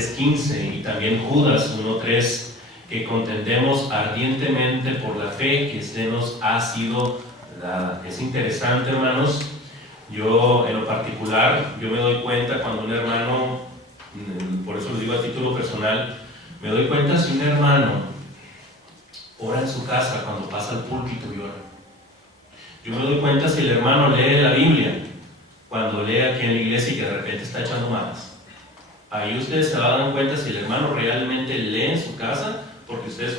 3:15 y también Judas 1:3, que contendemos ardientemente por la fe que se nos ha sido dada. Es interesante, hermanos. Yo, en lo particular, yo me doy cuenta cuando un hermano, por eso les digo a título personal, me doy cuenta si un hermano ora en su casa cuando pasa al púlpito y ora. Yo me doy cuenta si el hermano lee la Biblia cuando lee aquí en la iglesia y que de repente está echando malas. Ahí ustedes se van a dar cuenta si el hermano realmente lee en su casa, porque ustedes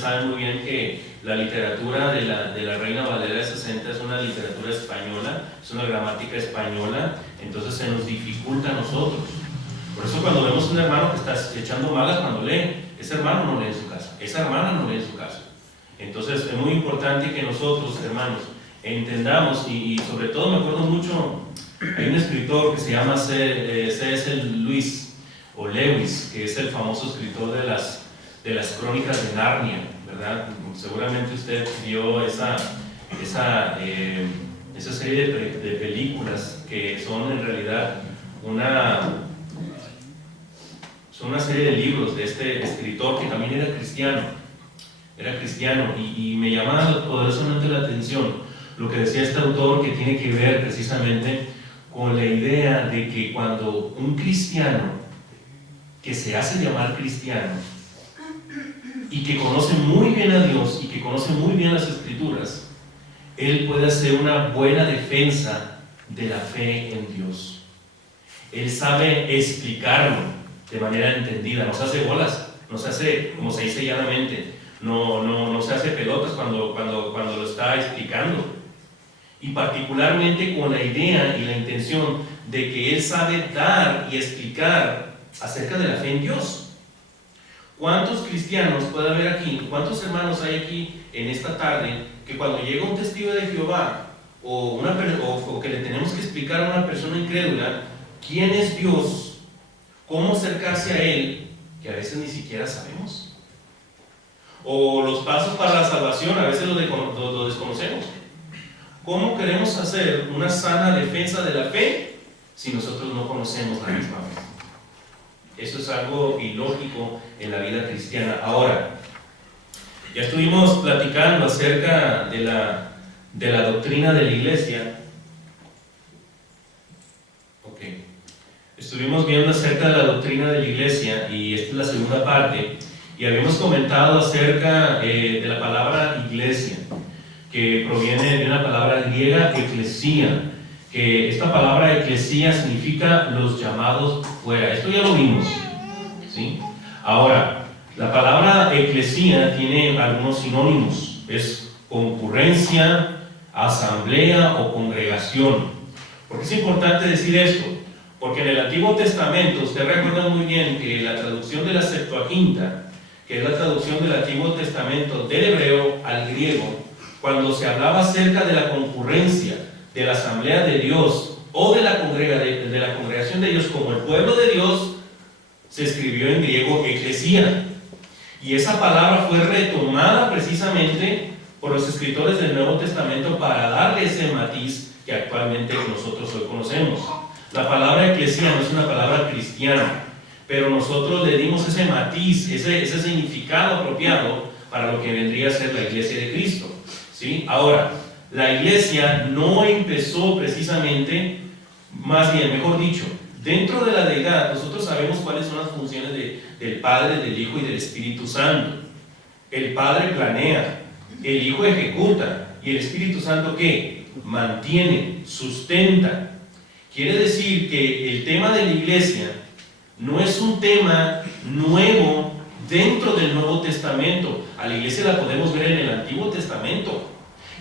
saben muy bien que la literatura de la Reina Valera de 60 es una literatura española, es una gramática española, entonces se nos dificulta a nosotros. Por eso cuando vemos un hermano que está echando malas cuando lee, ese hermano no lee en su casa, esa hermana no lee en su casa. Entonces es muy importante que nosotros, hermanos, entendamos, y sobre todo me acuerdo mucho, hay un escritor que se llama C.S. Lewis, que es el famoso escritor de las crónicas de Narnia, ¿verdad? Seguramente usted vio esa serie de películas que son en realidad son una serie de libros de este escritor que también era cristiano, y me llamaba poderosamente la atención lo que decía este autor, que tiene que ver precisamente con la idea de que cuando un cristiano que se hace llamar cristiano y que conoce muy bien a Dios y que conoce muy bien las Escrituras, él puede hacer una buena defensa de la fe en Dios. Él sabe explicarlo de manera entendida, no se hace bolas, no se hace, como se dice llanamente, no se hace pelotas cuando lo está explicando. Y particularmente con la idea y la intención de que él sabe dar y explicar acerca de la fe en Dios. ¿Cuántos cristianos puede haber aquí? ¿Cuántos hermanos hay aquí en esta tarde que cuando llega un testigo de Jehová o que le tenemos que explicar a una persona incrédula quién es Dios, cómo acercarse a Él, que a veces ni siquiera sabemos? O los pasos para la salvación, a veces lo desconocemos. ¿Cómo queremos hacer una sana defensa de la fe si nosotros no conocemos la misma fe? Eso es algo ilógico en la vida cristiana. Ahora, ya estuvimos platicando acerca de la doctrina de la iglesia. Estuvimos viendo acerca de la doctrina de la iglesia, y esta es la segunda parte, y habíamos comentado acerca de la palabra iglesia, que proviene de una palabra griega, eclesia, que esta palabra eclesia significa los llamados fuera. Esto ya lo vimos, ¿sí? Ahora, la palabra eclesia tiene algunos sinónimos: es concurrencia, asamblea o congregación. ¿Por qué es importante decir esto? Porque en el Antiguo Testamento, usted recuerda muy bien que la traducción de la Septuaginta, que es la traducción del Antiguo Testamento del hebreo al griego, cuando se hablaba acerca de la concurrencia, de la asamblea de Dios o de la congregación de Dios como el pueblo de Dios, se escribió en griego eclesia. Y esa palabra fue retomada precisamente por los escritores del Nuevo Testamento para darle ese matiz que actualmente nosotros hoy conocemos. La palabra eclesia no es una palabra cristiana, pero nosotros le dimos ese matiz, ese significado apropiado para lo que vendría a ser la iglesia de Cristo, ¿sí? Ahora, la iglesia no empezó precisamente, más bien, mejor dicho, dentro de la deidad, nosotros sabemos cuáles son las funciones del Padre, del Hijo y del Espíritu Santo. El Padre planea, el Hijo ejecuta, y el Espíritu Santo, ¿qué? Mantiene, sustenta. Quiere decir que el tema de la iglesia no es un tema nuevo dentro del Nuevo Testamento. A la iglesia la podemos ver en el Antiguo Testamento.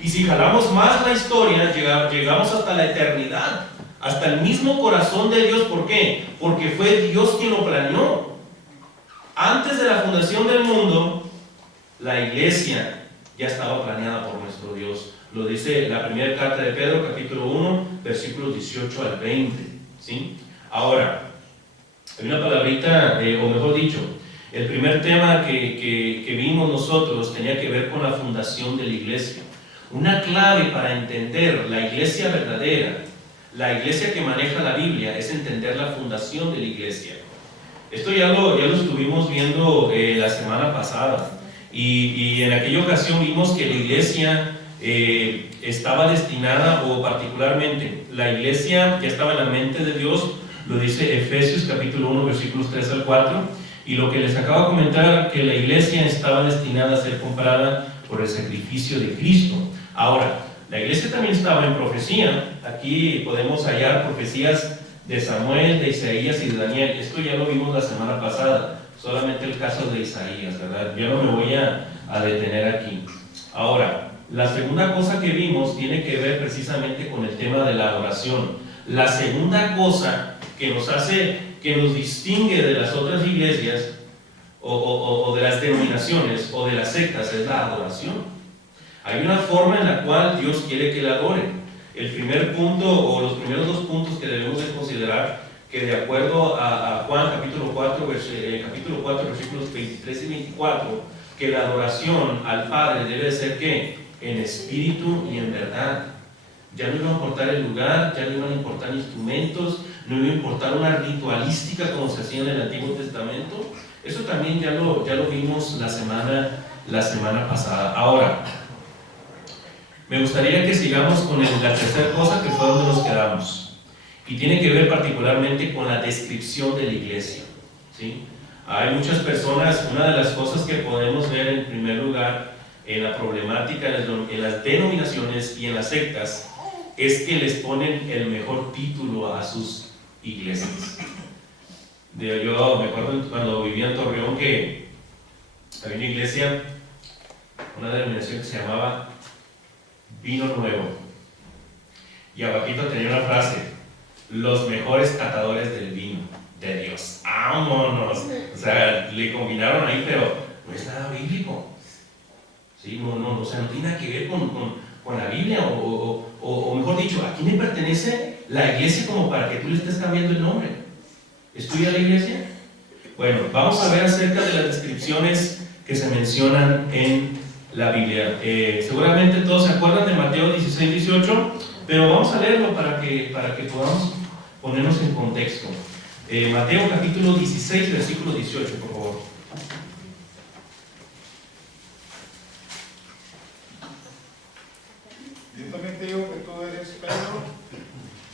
Y si jalamos más la historia, llegamos hasta la eternidad, hasta el mismo corazón de Dios. ¿Por qué? Porque fue Dios quien lo planeó. Antes de la fundación del mundo, la iglesia ya estaba planeada por nuestro Dios. Lo dice la primera carta de Pedro, capítulo 1, versículos 18 al 20, ¿sí? Ahora, hay una palabrita, o mejor dicho, el primer tema que vimos nosotros tenía que ver con la fundación de la iglesia. Una clave para entender la iglesia verdadera, la iglesia que maneja la Biblia, es entender la fundación de la iglesia. Esto ya lo estuvimos viendo la semana pasada, y en aquella ocasión vimos que la iglesia estaba destinada, o particularmente la iglesia ya estaba en la mente de Dios, lo dice Efesios capítulo 1 versículos 3 al 4, y lo que les acabo de comentar, que la iglesia estaba destinada a ser comprada por el sacrificio de Cristo. Ahora, la iglesia también estaba en profecía. Aquí podemos hallar profecías de Samuel, de Isaías y de Daniel. Esto ya lo vimos la semana pasada, solamente el caso de Isaías, ¿verdad? Yo no me voy a detener aquí. Ahora, la segunda cosa que vimos tiene que ver precisamente con el tema de la adoración. La segunda cosa que nos hace, que nos distingue de las otras iglesias o de las denominaciones o de las sectas es la adoración. Hay una forma en la cual Dios quiere que le adoren. El primer punto, o los primeros dos puntos que debemos de considerar, que de acuerdo a Juan capítulo 4, versículos 23 y 24, que la adoración al Padre debe ser ¿qué? En espíritu y en verdad. Ya no iba a importar el lugar, ya no iban a importar instrumentos, no iba a importar una ritualística como se hacía en el Antiguo Testamento. Eso también ya lo vimos la semana pasada. Ahora, me gustaría que sigamos con la tercera cosa, que fue donde nos quedamos, y tiene que ver particularmente con la descripción de la iglesia, ¿sí? Hay muchas personas, una de las cosas que podemos ver en primer lugar en la problemática en las denominaciones y en las sectas es que les ponen el mejor título a sus iglesias. Yo me acuerdo cuando vivía en Torreón que había una iglesia, una denominación que se llamaba Vino Nuevo, y abajito tenía una frase: los mejores catadores del vino de Dios. ¡Vámonos! O sea, le combinaron ahí, pero no es nada bíblico. ¿Sí? O sea, no tiene nada que ver con la Biblia, o mejor dicho, ¿a quién le pertenece la iglesia como para que tú le estés cambiando el nombre? ¿Es tuya la iglesia? Bueno, vamos a ver acerca de las descripciones que se mencionan en la Biblia. Seguramente todos se acuerdan de Mateo 16, 18, pero vamos a leerlo para que podamos ponernos en contexto. Mateo capítulo 16, versículo 18, por favor. Yo también te digo que tú eres Pedro,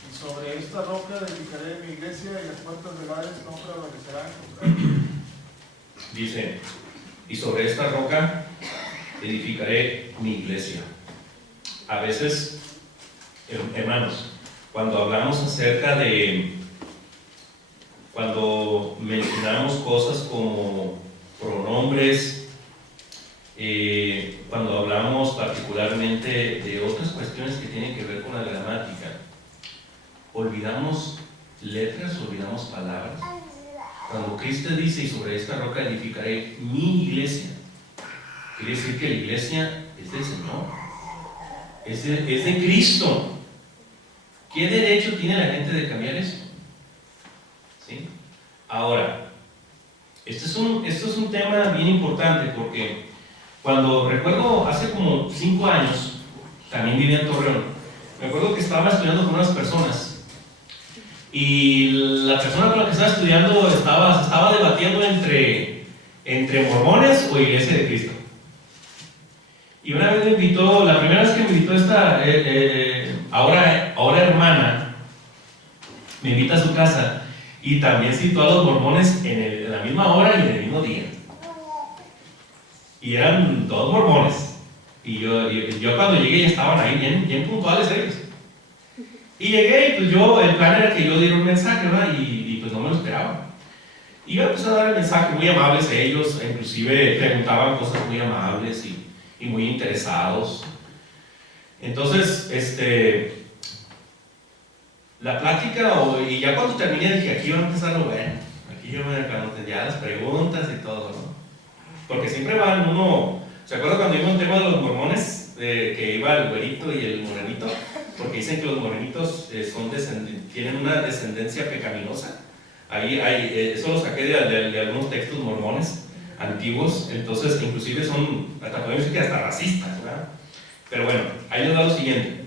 y sobre esta roca edificaré mi iglesia, y las puertas del Hades no prevalecerán contra ella. Dice: y sobre esta roca edificaré mi iglesia. A veces, hermanos, cuando hablamos acerca de, cuando mencionamos cosas como pronombres, cuando hablamos particularmente de otras cuestiones que tienen que ver con la gramática, olvidamos letras, olvidamos palabras. Cuando Cristo dice: y sobre esta roca edificaré mi iglesia, quiere decir que la iglesia es del Señor, es de Cristo. ¿Qué derecho tiene la gente de cambiar eso? ¿Sí? Ahora, esto es un tema bien importante, porque cuando recuerdo hace como 5 años, también vivía en Torreón, me acuerdo que estaba estudiando con unas personas, y la persona con la que estaba estudiando se estaba debatiendo entre mormones o iglesia de Cristo. Y una vez me invitó, la primera vez que me invitó esta ahora hermana, me invita a su casa, y también citó a los mormones en la misma hora y en el mismo día. Y eran todos mormones. Y yo cuando llegué ya estaban ahí bien puntuales ellos. Y llegué, y pues el plan era que yo diera un mensaje, ¿verdad? Y pues no me lo esperaba. Y yo empecé a dar el mensaje, muy amables ellos, inclusive preguntaban cosas muy amables y muy interesados. Entonces, la plática, y ya cuando terminé dije: aquí va a empezar lo bueno, aquí yo me ya las preguntas y todo, ¿no? Porque siempre van uno, ¿se acuerdan cuando iba un tema de los mormones? Que iba el güerito y el morenito, porque dicen que los morenitos tienen una descendencia pecaminosa. Eso lo saqué de algunos textos mormones antiguos, entonces inclusive son, hasta podemos decir que hasta racistas, ¿verdad? Pero bueno, ahí les da lo siguiente.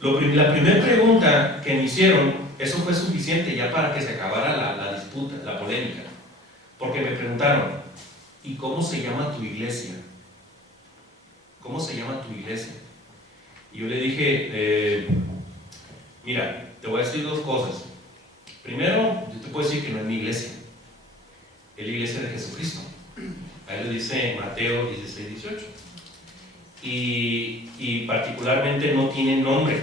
La primera pregunta que me hicieron, eso fue suficiente ya para que se acabara la disputa, la polémica. Porque me preguntaron, ¿y cómo se llama tu iglesia? ¿Cómo se llama tu iglesia? Y yo le dije, mira, te voy a decir dos cosas. Primero, yo te puedo decir que no es mi iglesia, es la iglesia de Jesucristo. Ahí lo dice Mateo 16, 18. Y particularmente no tiene nombre,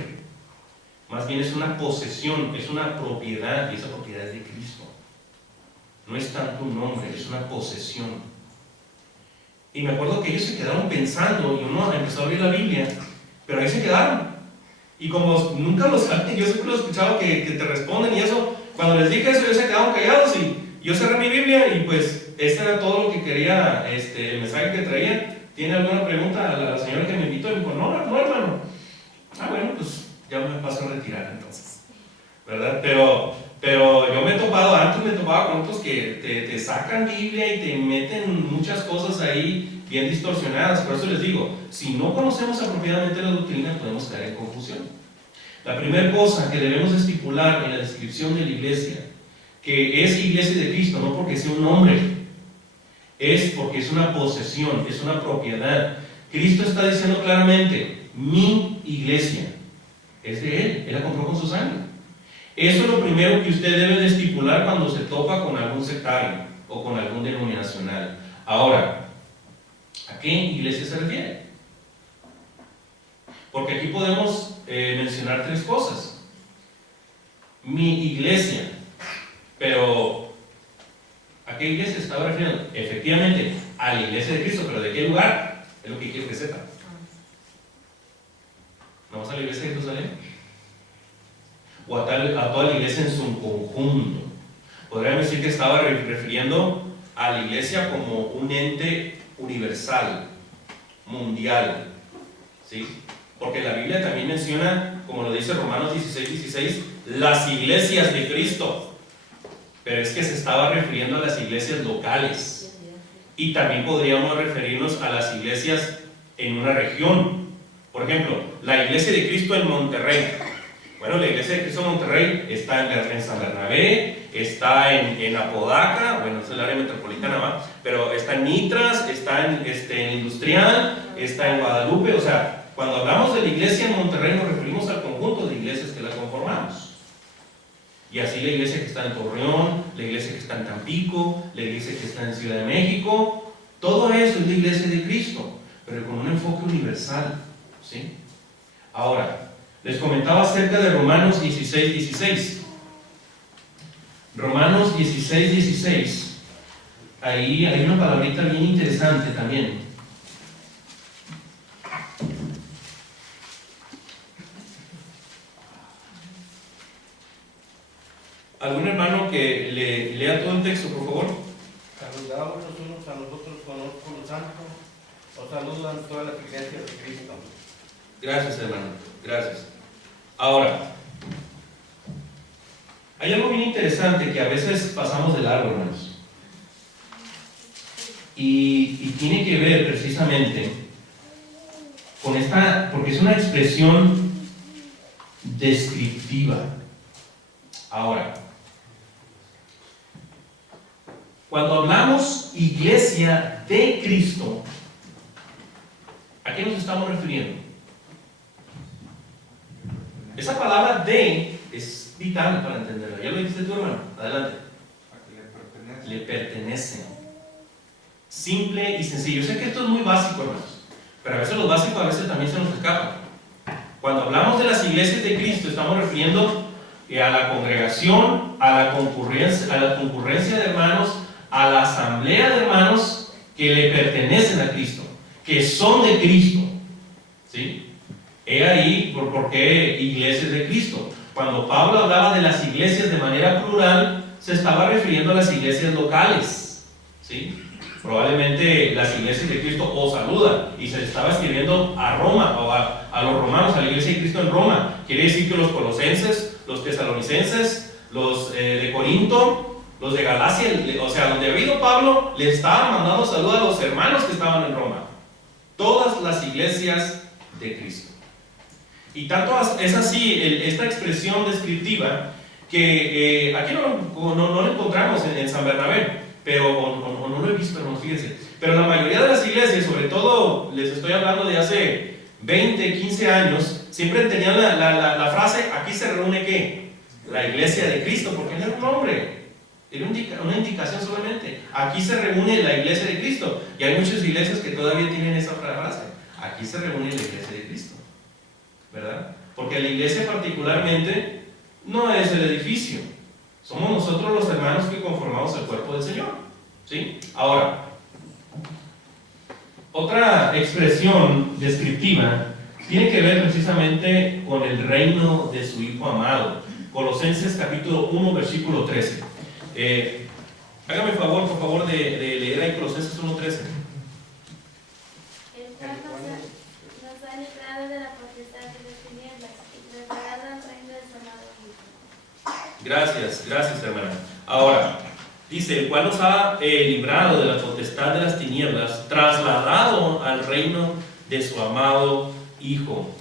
más bien es una posesión, es una propiedad, y esa propiedad es de Cristo. No es tanto un nombre, es una posesión. Y me acuerdo que ellos se quedaron pensando, y uno empezó a abrir la Biblia, pero ahí se quedaron. Y como nunca los yo siempre lo escuchaba que te responden y eso, cuando les dije eso, ellos se quedaron callados y yo cerré mi Biblia y pues este era todo lo que quería, el mensaje que traía. ¿Tiene alguna pregunta a la señora que me invitó? Y me dijo, no, hermano. Bueno, pues ya me paso a retirar entonces, ¿verdad? Pero yo me he topado, antes me topaba con otros que te sacan Biblia y te meten muchas cosas ahí bien distorsionadas. Por eso les digo, si no conocemos apropiadamente la doctrina, podemos caer en confusión. La primera cosa que debemos estipular en la descripción de la iglesia, que es iglesia de Cristo, no porque sea un nombre, es porque es una posesión, es una propiedad. Cristo está diciendo claramente, mi iglesia es de Él la compró con su sangre. Eso es lo primero que usted debe de estipular cuando se topa con algún sectario o con algún denominacional. Ahora, ¿a qué iglesia se refiere? Porque aquí podemos mencionar tres cosas. Mi iglesia, pero ¿a qué iglesia estaba refiriendo? Efectivamente, a la iglesia de Cristo, pero ¿de qué lugar? Es lo que quiero que sepa. ¿No vas a la iglesia de Jerusalén? O a toda la iglesia en su conjunto. Podríamos decir que estaba refiriendo a la iglesia como un ente universal, mundial, ¿sí? Porque la Biblia también menciona, como lo dice Romanos 16, 16, las iglesias de Cristo. Pero es que se estaba refiriendo a las iglesias locales. Y también podríamos referirnos a las iglesias en una región. Por ejemplo, la iglesia de Cristo en Monterrey. Bueno, la iglesia de Cristo en Monterrey está en San Bernabé, está en Apodaca, bueno, es el área metropolitana, ¿va? Pero está en Nitras, está en Industrial, está en Guadalupe. O sea, cuando hablamos de la iglesia en Monterrey nos referimos al conjunto de iglesias que la conformamos. Y así la iglesia que está en Torreón, la iglesia que está en Tampico, la iglesia que está en Ciudad de México, todo eso es la iglesia de Cristo, pero con un enfoque universal, ¿sí? Ahora, les comentaba acerca de Romanos 16, 16. Romanos 16, 16. Ahí hay una palabrita bien interesante también. ¿Algún hermano que lea todo el texto, por favor? Saludaos los unos a los otros con ósculo santo. Os saludan todas las iglesias de Cristo. Gracias, hermano. Gracias. Ahora, hay algo bien interesante que a veces pasamos de largo, hermanos. Y tiene que ver precisamente con esta, porque es una expresión descriptiva. Ahora, cuando hablamos iglesia de Cristo, ¿a qué nos estamos refiriendo? Esa palabra de es vital para entenderla. ¿Ya lo dijiste tú, hermano? Adelante. A que Le pertenece. Simple y sencillo. Yo sé que esto es muy básico, hermanos, pero a veces lo básico a veces también se nos escapa. Cuando hablamos de las iglesias de Cristo, estamos refiriendo a la congregación, a la concurrencia de hermanos, a la asamblea de hermanos que le pertenecen a Cristo, que son de Cristo, ¿sí? He ahí por qué iglesias de Cristo. Cuando Pablo hablaba de las iglesias de manera plural, se estaba refiriendo a las iglesias locales, ¿sí? Probablemente las iglesias de Cristo os saludan, y se estaba escribiendo a Roma, o a los romanos, a la iglesia de Cristo en Roma. Quiere decir que los colosenses, los tesalonicenses, los de Corinto, los de Galacia, o sea, donde había ido Pablo, le estaba mandando saludos a los hermanos que estaban en Roma. Todas las iglesias de Cristo. Y tanto es así esta expresión descriptiva que aquí no lo encontramos en San Bernabé, pero les estoy hablando de hace 20, 15 años, siempre tenían la frase, aquí se reúne ¿qué? La iglesia de Cristo, porque no era un nombre, era una indicación solamente. Aquí se reúne la iglesia de Cristo. Y hay muchas iglesias que todavía tienen esa frase, aquí se reúne la iglesia de Cristo, ¿verdad? Porque la iglesia particularmente no es el edificio, somos nosotros los hermanos que conformamos el cuerpo del Señor, ¿sí? Ahora, otra expresión descriptiva tiene que ver precisamente con el reino de su Hijo amado. Colosenses capítulo 1, versículo 13. Hágame favor, por favor, de leer ahí Colosenses 1, 13. El cual nos ha librado de la potestad de las tinieblas y preparado al reino de su amado Hijo. Gracias, hermana. Ahora, dice, el cual nos ha librado de la potestad de las tinieblas, trasladado al reino de su amado Hijo.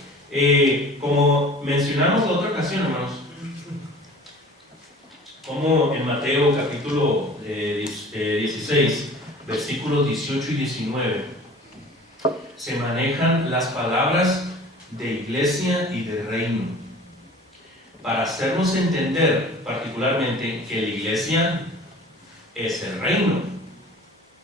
Como mencionamos la otra ocasión, hermanos, como en Mateo capítulo 16, versículos 18 y 19, se manejan las palabras de iglesia y de reino, para hacernos entender particularmente que la iglesia es el reino,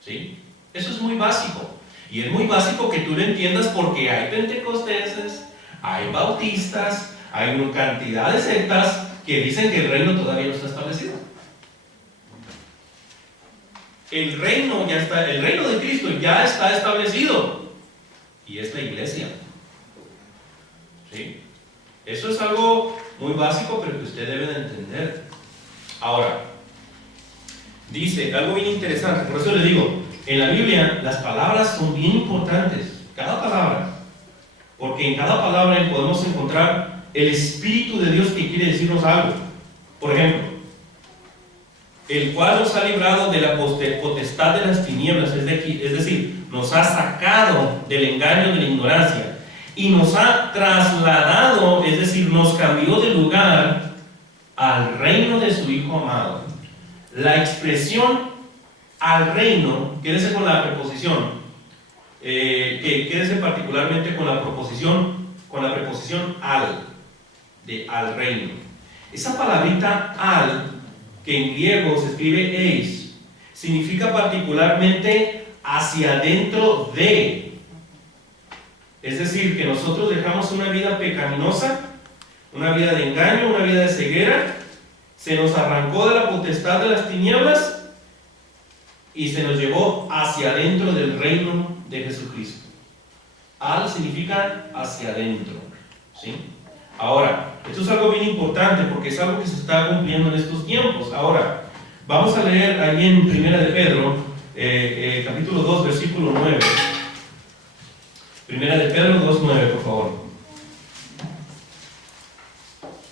¿sí? Eso es muy básico, y es muy básico que tú lo entiendas porque hay pentecosteses, hay bautistas, hay una cantidad de sectas que dicen que el reino todavía no está establecido. El reino de Cristo ya está establecido, y es la iglesia, ¿sí? Eso es algo muy básico, pero que usted debe de entender. Ahora, dice algo bien interesante, por eso le digo, en la Biblia las palabras son bien importantes, cada palabra, porque en cada palabra podemos encontrar el Espíritu de Dios que quiere decirnos algo. Por ejemplo, el cual nos ha librado de la potestad de las tinieblas, es decir, nos ha sacado del engaño de la ignorancia y nos ha trasladado, es decir, nos cambió de lugar al reino de su Hijo amado. La expresión al reino, quédese con la preposición, quédese particularmente con la preposición al, de al reino. Esa palabrita al, que en griego se escribe eis, significa particularmente hacia adentro de. Es decir, que nosotros dejamos una vida pecaminosa, una vida de engaño, una vida de ceguera, se nos arrancó de la potestad de las tinieblas y se nos llevó hacia adentro del reino de Jesucristo. Al significa hacia adentro, ¿sí? Ahora, esto es algo bien importante porque es algo que se está cumpliendo en estos tiempos. Ahora, vamos a leer ahí en Primera de Pedro, capítulo 2, versículo 9. Primera de Pedro 2:9, por favor.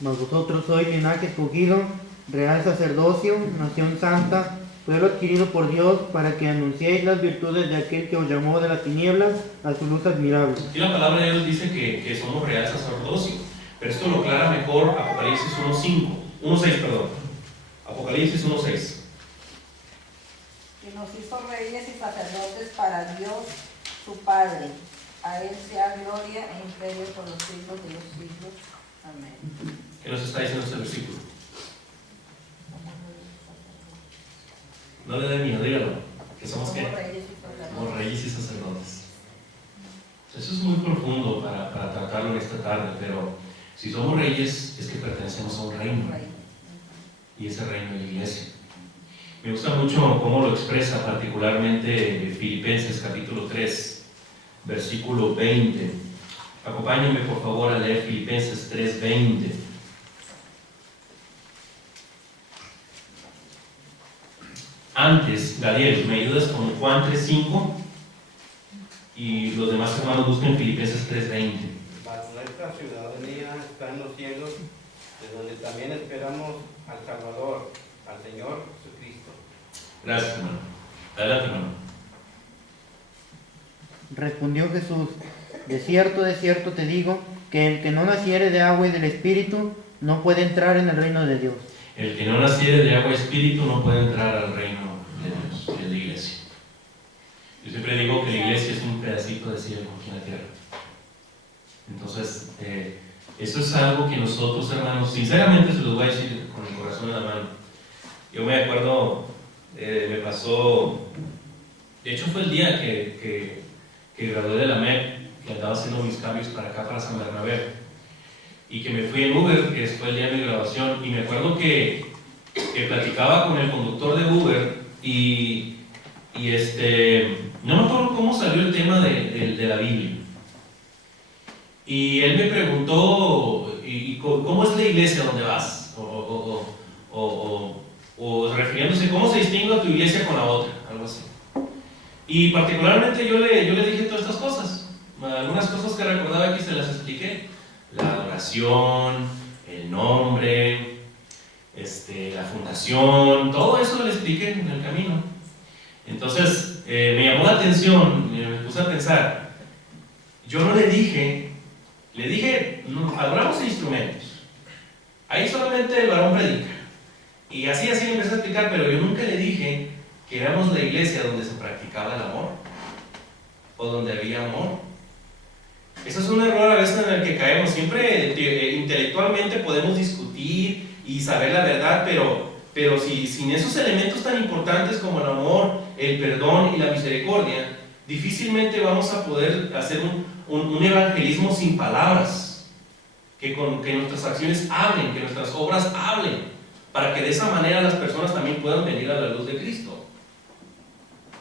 Mas vosotros sois linaje escogido, real sacerdocio, nación santa, pueblo adquirido por Dios, para que anunciéis las virtudes de aquel que os llamó de las tinieblas a su luz admirable. Aquí la palabra de Dios dice que somos real sacerdocio, pero esto lo aclara mejor Apocalipsis 1:6, perdón. Apocalipsis 1:6. Que nos hizo reyes y sacerdotes para Dios, su Padre. A Él sea gloria e imperio por los siglos de los siglos. Amén. ¿Qué nos está diciendo este versículo? No le dé miedo, dígalo. ¿Que somos qué? Somos reyes y sacerdotes. Eso es muy profundo para tratarlo en esta tarde, pero si somos reyes es que pertenecemos a un reino, y ese reino es la iglesia. Me gusta mucho cómo lo expresa particularmente Filipenses capítulo 3, versículo 20. Acompáñenme por favor a leer Filipenses 3:20. Antes, Gadiel, ¿me ayudas con Juan 3:5? Y los demás hermanos busquen Filipenses 3:20. Mas nuestra ciudadanía está en los cielos, de donde también esperamos al Salvador, al Señor Jesucristo. Gracias, hermano. Adelante, hermano. Respondió Jesús: de cierto te digo, que el que no naciere de agua y del Espíritu no puede entrar en el reino de Dios. El que no naciere de agua y espíritu no puede entrar al reino de Dios, que es la iglesia. Yo siempre digo que la iglesia es un pedacito de cielo como aquí en la tierra. Entonces, eso es algo que nosotros, hermanos, sinceramente se los voy a decir con el corazón en la mano. Yo me acuerdo, me pasó, de hecho fue el día que gradué de la MEP, que andaba haciendo mis cambios para acá, para San Bernabé, y que me fui en Uber, que fue el día de mi graduación, y me acuerdo que platicaba con el conductor de Uber, y no me acuerdo cómo salió el tema de la Biblia. Y él me preguntó, ¿y cómo es la iglesia donde vas? O refiriéndose, ¿cómo se distingue tu iglesia con la otra? Algo así. Y particularmente yo le dije todas estas cosas. Algunas cosas que recordaba que se las expliqué. La adoración, el nombre, la fundación, todo eso le expliqué en el camino. Entonces, me llamó la atención, me puse a pensar. Yo no le dije, no, adoramos instrumentos. Ahí solamente el varón predica. Y así me empecé a explicar, pero yo nunca le dije que éramos la iglesia donde se practicaba el amor, o donde había amor. Eso es un error a veces en el que caemos. Siempre intelectualmente podemos discutir y saber la verdad, pero si sin esos elementos tan importantes como el amor, el perdón y la misericordia, difícilmente vamos a poder hacer un evangelismo sin palabras, que nuestras acciones hablen, que nuestras obras hablen, para que de esa manera las personas también puedan venir a la luz de Cristo.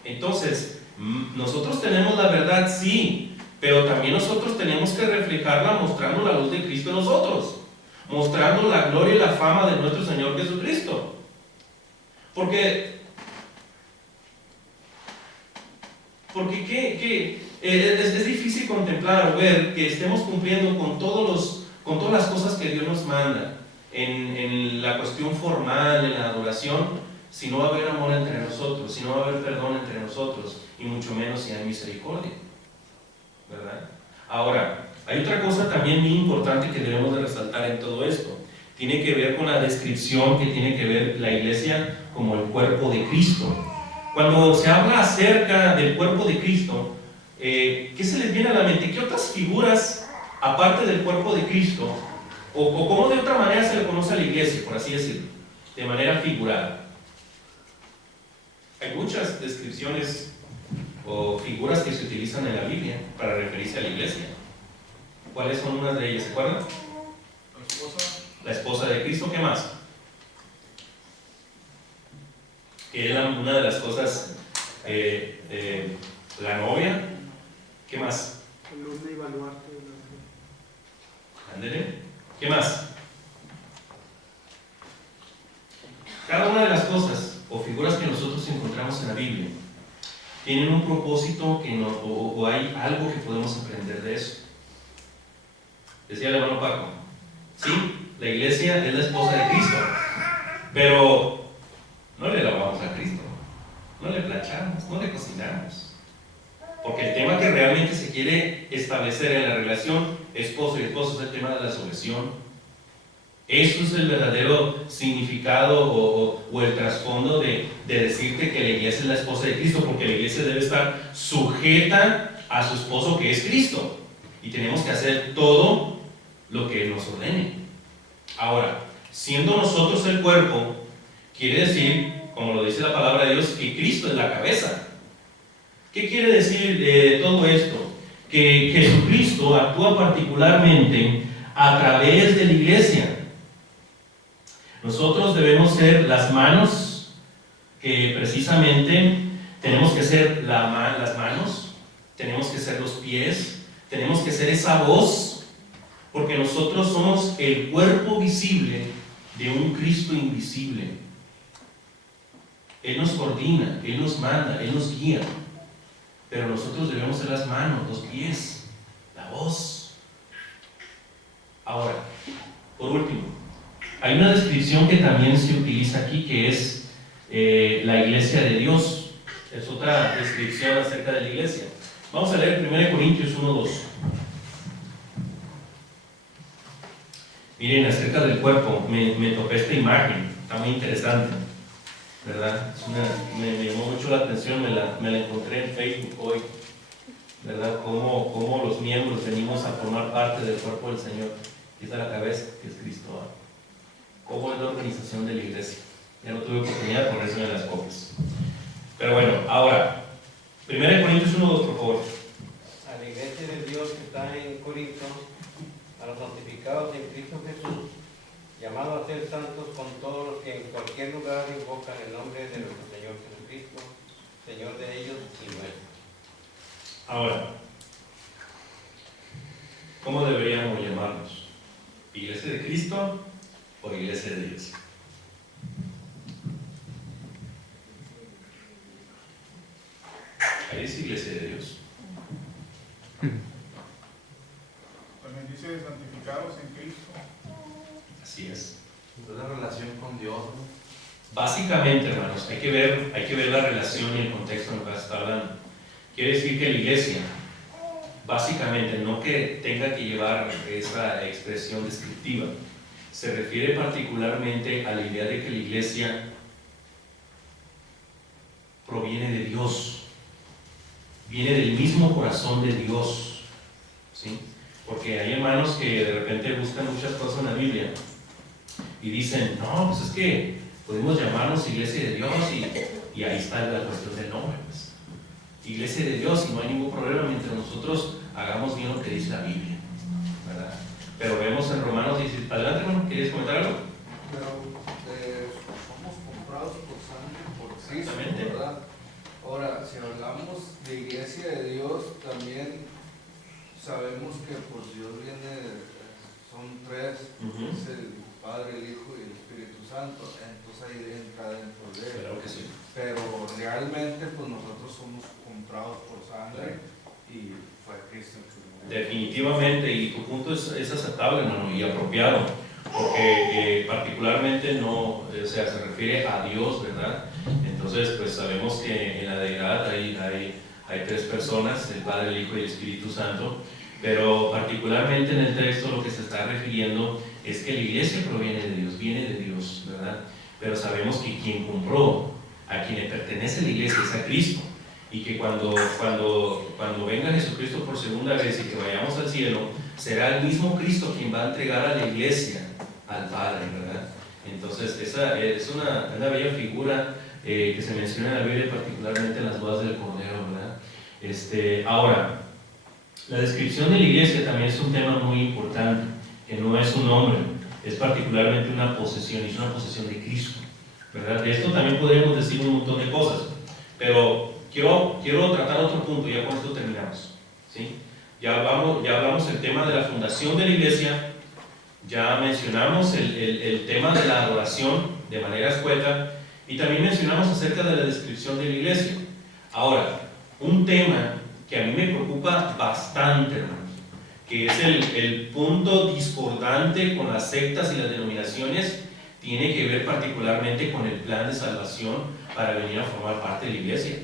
Entonces, nosotros tenemos la verdad, sí, pero también nosotros tenemos que reflejarla mostrando la luz de Cristo en nosotros, mostrando la gloria y la fama de nuestro Señor Jesucristo. Porque es difícil contemplar o ver que estemos cumpliendo con todas las cosas que Dios nos manda en la cuestión formal, en la adoración, si no va a haber amor entre nosotros, si no va a haber perdón entre nosotros, y mucho menos si hay misericordia, ¿verdad? Ahora, hay otra cosa también muy importante que debemos de resaltar en todo esto. Tiene que ver con la descripción que tiene que ver la iglesia como el cuerpo de Cristo. Cuando se habla acerca del cuerpo de Cristo, ¿qué se les viene a la mente? ¿Qué otras figuras, aparte del cuerpo de Cristo, o cómo de otra manera se le conoce a la iglesia, por así decirlo, de manera figurada? Hay muchas descripciones o figuras que se utilizan en la Biblia para referirse a la iglesia. ¿Cuáles son unas de ellas? ¿Se acuerdan? La esposa de Cristo. ¿Qué más? Que era una de las cosas, la novia. ¿Qué más? Columna y baluarte. Ándele. ¿Qué más? Cada una de las cosas o figuras que nosotros encontramos en la Biblia tienen un propósito o hay algo que podemos aprender de eso. Decía el hermano Paco, sí, la iglesia es la esposa de Cristo, pero no le lavamos a Cristo, no le planchamos, no le cocinamos, porque el tema que realmente se quiere establecer en la relación esposo y esposo es el tema de la sujeción. Eso es el verdadero significado o el trasfondo de decirte que la iglesia es la esposa de Cristo, porque la iglesia debe estar sujeta a su esposo que es Cristo, y tenemos que hacer todo lo que Él nos ordene. Ahora, siendo nosotros el cuerpo, quiere decir, como lo dice la palabra de Dios, que Cristo es la cabeza. ¿Qué quiere decir todo esto? Que Jesucristo actúa particularmente a través de la iglesia. Nosotros debemos ser las manos, que precisamente tenemos que ser las manos, tenemos que ser los pies, tenemos que ser esa voz, porque nosotros somos el cuerpo visible de un Cristo invisible. Él nos coordina, Él nos manda, Él nos guía, pero nosotros debemos ser las manos, los pies, la voz. Ahora, por último, hay una descripción que también se utiliza aquí, que es la iglesia de Dios. Es otra descripción acerca de la iglesia. Vamos a leer 1 Corintios 1:2. Miren, acerca del cuerpo, me topé esta imagen, está muy interesante, ¿verdad? Me llamó mucho la atención, me la encontré en Facebook hoy. ¿verdad? Cómo los miembros venimos a formar parte del cuerpo del Señor. Y está la cabeza, que es Cristo. ¿Va? ¿Cómo es la organización de la iglesia? Ya no tuve oportunidad de ponerse en las copias. Pero bueno, ahora, 1 Corintios 1:2, por favor. A la iglesia de Dios que está en Corinto, a los santificados en Cristo Jesús, llamados a ser santos con todos los que en cualquier lugar invocan el nombre de nuestro Señor Jesucristo, Señor de ellos y nuestro. Ahora, ¿cómo deberíamos llamarnos? ¿Iglesia de Cristo o iglesia de Dios? Ahí es iglesia de Dios. También dice santificados en Cristo. Así es. Es la relación con Dios, ¿no? Básicamente, hermanos, hay que ver la relación y el contexto en el que se está hablando. Quiere decir que la iglesia, básicamente, no que tenga que llevar esa expresión descriptiva, se refiere particularmente a la idea de que la iglesia proviene de Dios, viene del mismo corazón de Dios, ¿sí? Porque hay hermanos que de repente buscan muchas cosas en la Biblia y dicen, no, pues es que podemos llamarnos iglesia de Dios y ahí está la cuestión del nombre, pues. Iglesia de Dios y no hay ningún problema mientras nosotros hagamos bien lo que dice la Biblia, ¿verdad? Pero vemos en Romanos 17, adelante hermano, ¿quieres comentar algo? Pero somos comprados por sangre, por Cristo, Exactamente. ¿verdad? Ahora, si hablamos de iglesia de Dios, también sabemos que pues Dios viene, son tres, es el Padre, el Hijo y el Espíritu Santo, entonces ahí entra dentro de él. Claro que sí. Pero realmente pues nosotros somos comprados por sangre y fue Cristo el que murió. Definitivamente, y tu punto es aceptable, hermano, y apropiado, porque particularmente no, o sea, se refiere a Dios, ¿verdad? Entonces, pues sabemos que en la deidad hay tres personas, el Padre, el Hijo y el Espíritu Santo, pero particularmente en el texto lo que se está refiriendo es que la iglesia proviene de Dios, viene de Dios, ¿verdad? Pero sabemos que quien compró, a quien le pertenece la iglesia es a Cristo, y que cuando venga Jesucristo por segunda vez y que vayamos al cielo, será el mismo Cristo quien va a entregar a la iglesia al Padre, ¿verdad? Entonces, esa es una bella figura que se menciona en la Biblia, particularmente en las bodas del Cordero, ¿verdad? Ahora, la descripción de la iglesia también es un tema muy importante, que no es un nombre, es particularmente una posesión, y es una posesión de Cristo, ¿verdad? De esto también podríamos decir un montón de cosas, pero quiero tratar otro punto, ya con esto terminamos, ¿sí? Ya hablamos el tema de la fundación de la iglesia, ya mencionamos el tema de la adoración de manera escueta, y también mencionamos acerca de la descripción de la iglesia. Ahora, un tema que a mí me preocupa bastante, hermanos, que es el punto discordante con las sectas y las denominaciones, tiene que ver particularmente con el plan de salvación para venir a formar parte de la iglesia.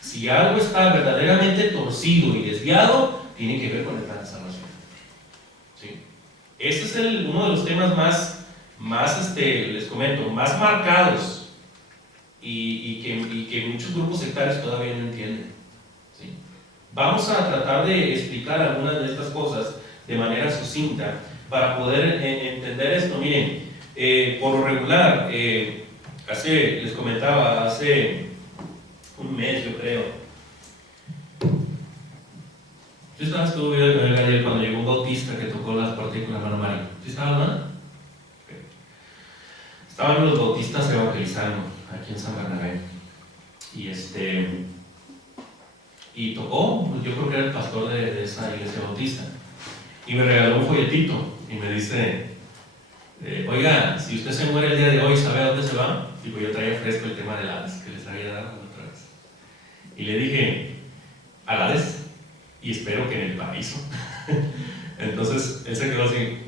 Si algo está verdaderamente torcido y desviado, tiene que ver con el plan de salvación, ¿sí? Ese es uno de los temas más les comento, más marcados y que muchos grupos sectarios todavía no entienden, ¿sí? Vamos a tratar de explicar algunas de estas cosas de manera sucinta para poder entender esto. Miren, por lo regular, les comentaba, hace un mes yo creo, yo estuve viendo el Gadiel cuando llegó un bautista que tocó las partículas, hermano Mario. ¿Sí estaba, verdad? Okay. Estaban los bautistas evangelizando aquí en San Bernabé y tocó, yo creo que era el pastor de esa iglesia bautista, y me regaló un folletito y me dice, oiga, si usted se muere el día de hoy, ¿sabe a dónde se va? Digo, yo traía fresco el tema del Hades, que les había dado otra vez, y le dije, al Hades, y espero que en el paraíso. Entonces él se quedó así,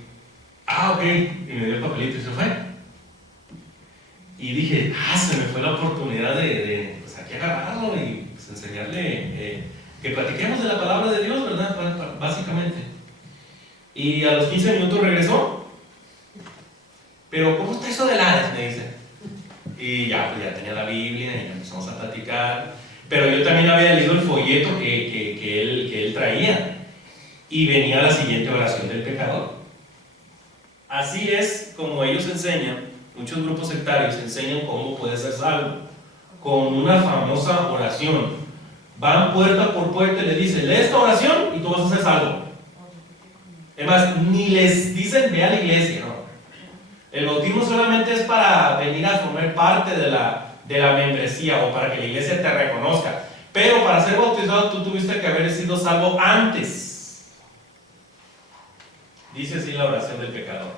ok, y me dio el papelito y se fue. Y dije, se me fue la oportunidad de pues aquí agarrarlo y pues, enseñarle, que platiquemos de la palabra de Dios, ¿verdad? Básicamente. Y a los 15 minutos regresó. Pero ¿cómo está eso del Hades? Me dice. Y ya tenía la Biblia y empezamos a platicar. Pero yo también había leído el folleto que él traía. Y venía la siguiente oración del pecador. Así es como ellos enseñan, muchos grupos sectarios enseñan cómo puede ser salvo. Con una famosa oración. Van puerta por puerta y le dicen, lee esta oración y tú vas a ser salvo. Es más, ni les dicen ve a la iglesia, no. El bautismo solamente es para venir a formar parte de la membresía o para que la iglesia te reconozca. Pero para ser bautizado tú tuviste que haber sido salvo antes. Dice así la oración del pecador.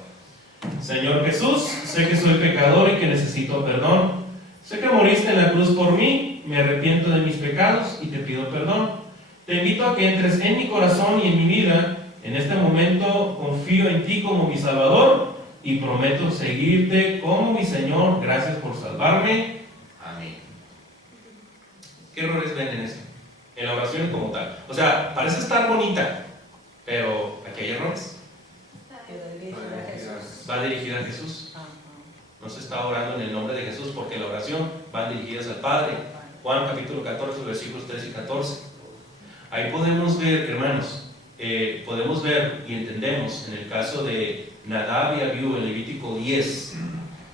Señor Jesús, sé que soy pecador y que necesito perdón. Sé que moriste en la cruz por mí, me arrepiento de mis pecados y te pido perdón. Te invito a que entres en mi corazón y en mi vida. En este momento confío en ti como mi Salvador y prometo seguirte como mi Señor. Gracias por salvarme. Amén. ¿Qué errores ven en eso? En la oración como tal. O sea, parece estar bonita, pero aquí hay errores. Va dirigida a Jesús. No se está orando en el nombre de Jesús porque la oración va dirigidas al Padre. Juan capítulo 14, versículos 13 y 14. Ahí podemos ver, hermanos, podemos ver y entendemos en el caso de Nadab y Abiú en Levítico 10,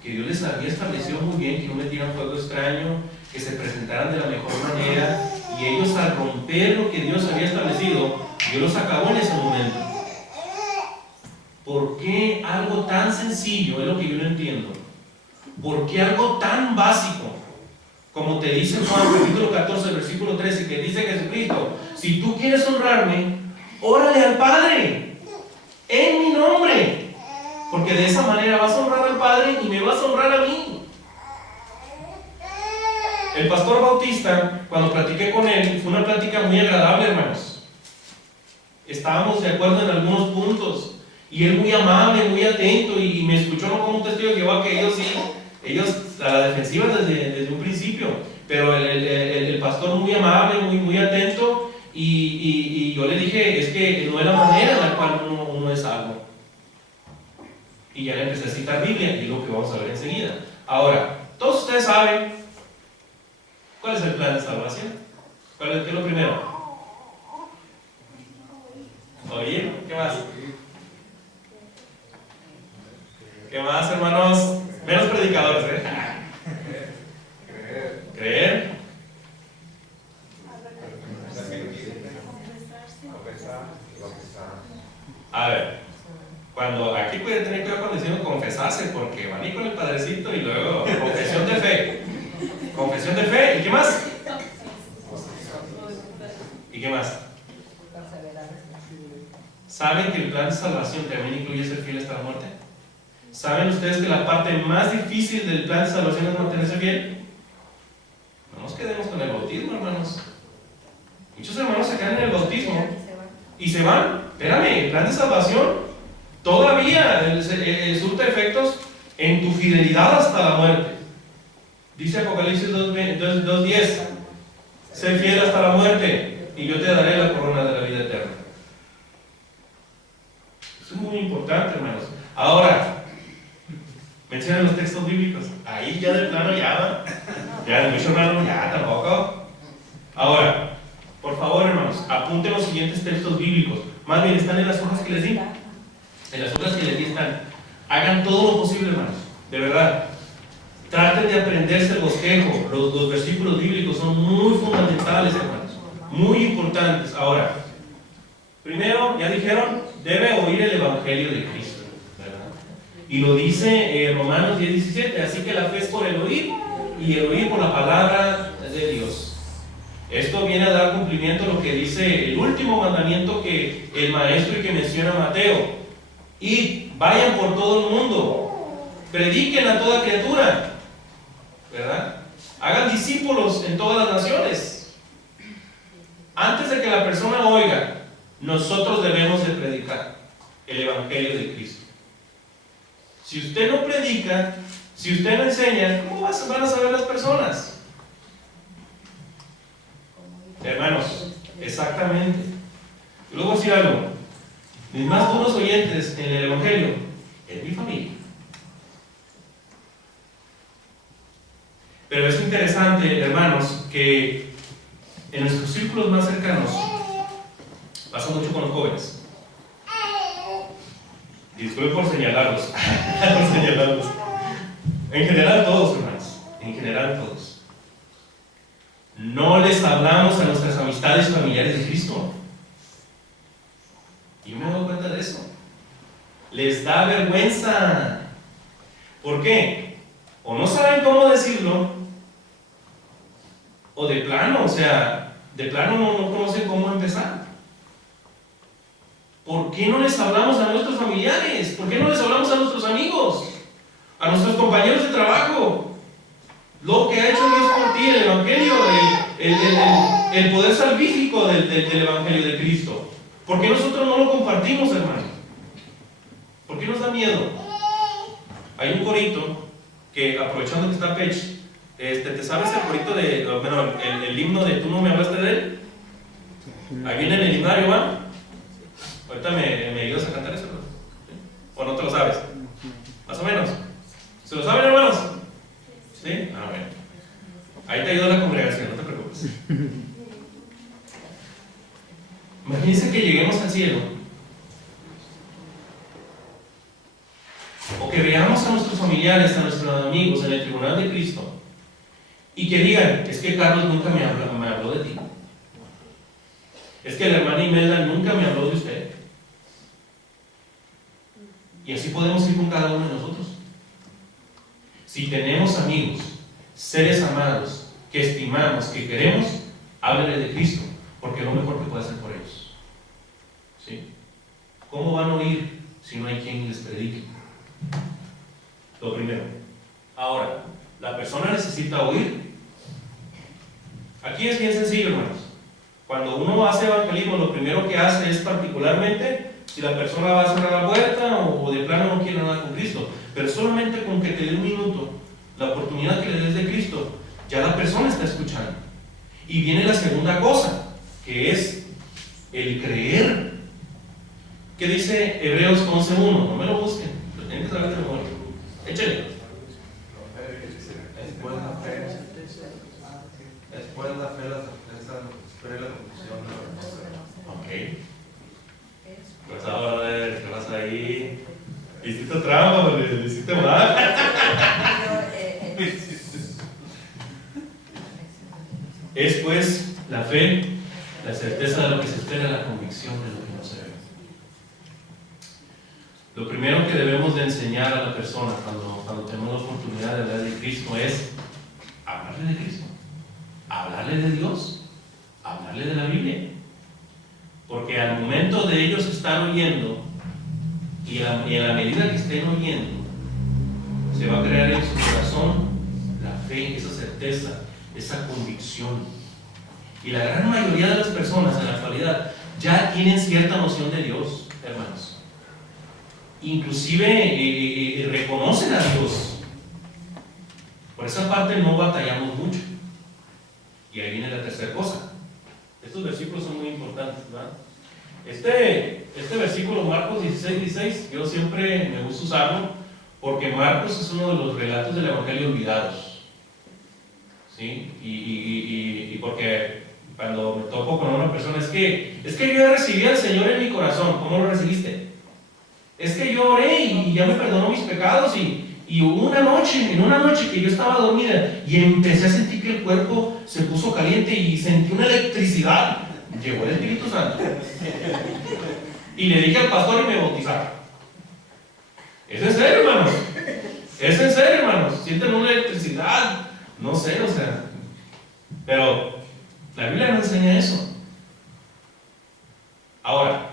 que Dios les había establecido muy bien que no metieran fuego extraño, que se presentaran de la mejor manera, y ellos al romper lo que Dios había establecido, Dios los acabó en ese momento. ¿Por qué algo tan sencillo? Es lo que yo no entiendo. ¿Por qué algo tan básico? Como te dice Juan capítulo 14, versículo 13, que dice Jesucristo, si tú quieres honrarme, órale al Padre, en mi nombre, porque de esa manera vas a honrar al Padre y me vas a honrar a mí. El pastor Bautista, cuando platiqué con él, fue una plática muy agradable, hermanos. Estábamos de acuerdo en algunos puntos, y él muy amable, muy atento, y me escuchó no como un testigo de Jehová, que ellos a la defensiva desde un principio, pero el pastor muy amable, muy atento, y yo le dije, es que no es la manera en la cual uno es salvo. Y ya le empecé a citar Biblia, y lo que vamos a ver enseguida. Ahora, todos ustedes saben cuál es el plan de salvación. ¿Qué es lo primero? Oír. ¿Qué más? ¿Qué más, hermanos? Menos predicadores, ¿eh? Creer. A ver, cuando aquí pueden tener cuidado cuando decimos confesarse, porque van a ir con el padrecito y luego confesión de fe. Confesión de fe, ¿y qué más? ¿Y qué más? ¿Saben que el plan de salvación también incluye ser fiel hasta la muerte? ¿Saben ustedes que la parte más difícil del plan de salvación es mantenerse fiel? No nos quedemos con el bautismo, hermanos. Muchos hermanos se quedan en el bautismo y se van. Espérame, el plan de salvación todavía surte efectos en tu fidelidad hasta la muerte. Dice Apocalipsis 2:10, sé fiel hasta la muerte y yo te daré la corona de la vida eterna. Eso es muy importante, hermanos. Ahora, mencionan los textos bíblicos. Ahí ya de plano ya mucho hermano, ya tampoco. Ahora, por favor, hermanos, apunten los siguientes textos bíblicos. Más bien, están en las hojas que les di. En las hojas que les di están. Hagan todo lo posible, hermanos. De verdad. Traten de aprenderse el bosquejo. Los versículos bíblicos son muy fundamentales, hermanos. Muy importantes. Ahora, primero, ya dijeron, debe oír el Evangelio de Cristo, ¿verdad? Y lo dice Romanos 10:17. Así que la fe es por el oír y el oír por la palabra de Dios. Esto viene a dar cumplimiento a lo que dice el último mandamiento que el maestro y que menciona Mateo. Y vayan por todo el mundo, prediquen a toda criatura, ¿verdad? Hagan discípulos en todas las naciones. Antes de que la persona oiga, nosotros debemos de predicar el Evangelio de Cristo. Si usted no predica, si usted no enseña, ¿cómo van a saber las personas? Hermanos, exactamente. Y luego decir algo. Mis más duros oyentes en el Evangelio es mi familia. Pero es interesante, hermanos, que en nuestros círculos más cercanos Pasa mucho con los jóvenes. Disculpen por señalarlos. Por señalarlos. En general todos, hermanos. En general todos. No les hablamos a nuestras amistades familiares de Cristo. Yo me doy cuenta de eso. Les da vergüenza. ¿Por qué? O no saben cómo decirlo, o de plano, de plano no conocen cómo empezar. ¿Por qué no les hablamos a nuestros familiares? ¿Por qué no les hablamos a nuestros amigos? A nuestros compañeros de trabajo. Lo que ha hecho Dios por ti, el Evangelio, el poder salvífico del Evangelio de Cristo. ¿Por qué nosotros no lo compartimos, hermano? ¿Por qué nos da miedo? Hay un corito que, aprovechando que está Pech, ¿te sabes el corito de, bueno, el himno de Tú no me hablaste de él? Ahí viene en el himnario, ¿va? Ahorita me ayudas a cantar eso, ¿no? ¿O no te lo sabes? Más o menos. ¿Se lo saben, hermanos? ¿Sí? Ah, bueno. Ahí te ayuda la congregación, no te preocupes. Imagínense que lleguemos al cielo, o que veamos a nuestros familiares, a nuestros amigos en el tribunal de Cristo, y que digan: es que Carlos nunca me habló de ti. Es que la hermana Imelda nunca me habló de usted. Y así podemos ir con cada uno de nosotros. Si tenemos amigos, seres amados, que estimamos, que queremos, háblale de Cristo, porque es lo mejor que puede hacer por ellos. ¿Sí? ¿Cómo van a oír si no hay quien les predique? Lo primero. Ahora, la persona necesita oír. Aquí es bien sencillo, hermanos. Cuando uno hace evangelismo, lo primero que hace es, particularmente, si la persona va a cerrar la puerta o de plano no quiere nada con Cristo, pero solamente con que te dé un minuto, la oportunidad que le des de Cristo, ya la persona está escuchando. Y viene la segunda cosa, que es el creer. ¿Qué dice Hebreos 11:1? No me lo busquen, lo tienen que saber de memoria. Échale. Después la fe, la certeza, espera la conclusión. Ok. Pues ahora, a ver, ¿qué vas ahí? ¿Hiciste trampa o le hiciste mal? Es pues la fe, la certeza de lo que se espera, la convicción de lo que no se ve. Lo primero que debemos de enseñar a la persona cuando tenemos la oportunidad de hablar de Cristo es hablarle de Cristo, hablarle de Dios, hablarle de la Biblia. Porque al momento de ellos estar oyendo, y en la medida que estén oyendo, se va a crear en su corazón la fe, esa certeza, esa convicción. Y la gran mayoría de las personas en la actualidad ya tienen cierta noción de Dios, hermanos. Inclusive reconocen a Dios. Por esa parte no batallamos mucho. Y ahí viene la tercera cosa. Estos versículos son muy importantes, ¿verdad? Este versículo, Marcos 16:16, yo siempre me gusta usarlo porque Marcos es uno de los relatos del Evangelio olvidados. ¿Sí? Y porque cuando me topo con una persona, es que yo ya recibí al Señor en mi corazón. ¿Cómo lo recibiste? Es que yo oré y ya me perdonó mis pecados y hubo en una noche que yo estaba dormida y empecé a sentir que el cuerpo se puso caliente y sentí una electricidad. Llegó el Espíritu Santo. Y le dije al pastor y me bautizaron. ¿Es en serio, hermanos? ¿Es en serio, hermanos? ¿Sienten una electricidad? No sé, pero la Biblia no enseña eso. Ahora,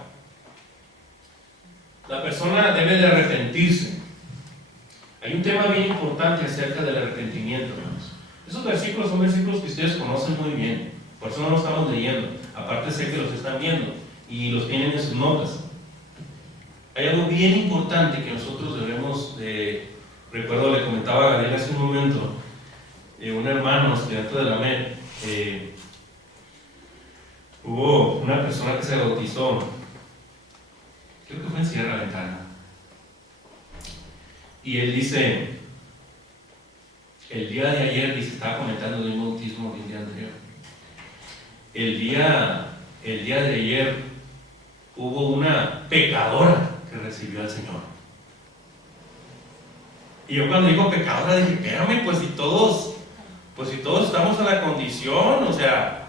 la persona debe de arrepentirse. Hay un tema bien importante acerca del arrepentimiento, hermanos. Esos versículos son versículos que ustedes conocen muy bien, por eso no los estamos leyendo. Aparte sé que los están viendo y los tienen en sus notas. Hay algo bien importante que nosotros debemos de... Recuerdo, le comentaba a Gabriel hace un momento, un hermano estudiante de la MED, hubo una persona que se bautizó, creo que fue en Sierra Ventana, y él dice, el día de ayer, dice, estaba comentando de un bautismo del día anterior, el día de ayer hubo una pecadora que recibió al Señor. Y yo cuando digo pecadora dije, espérame, pues si todos estamos en la condición, o sea,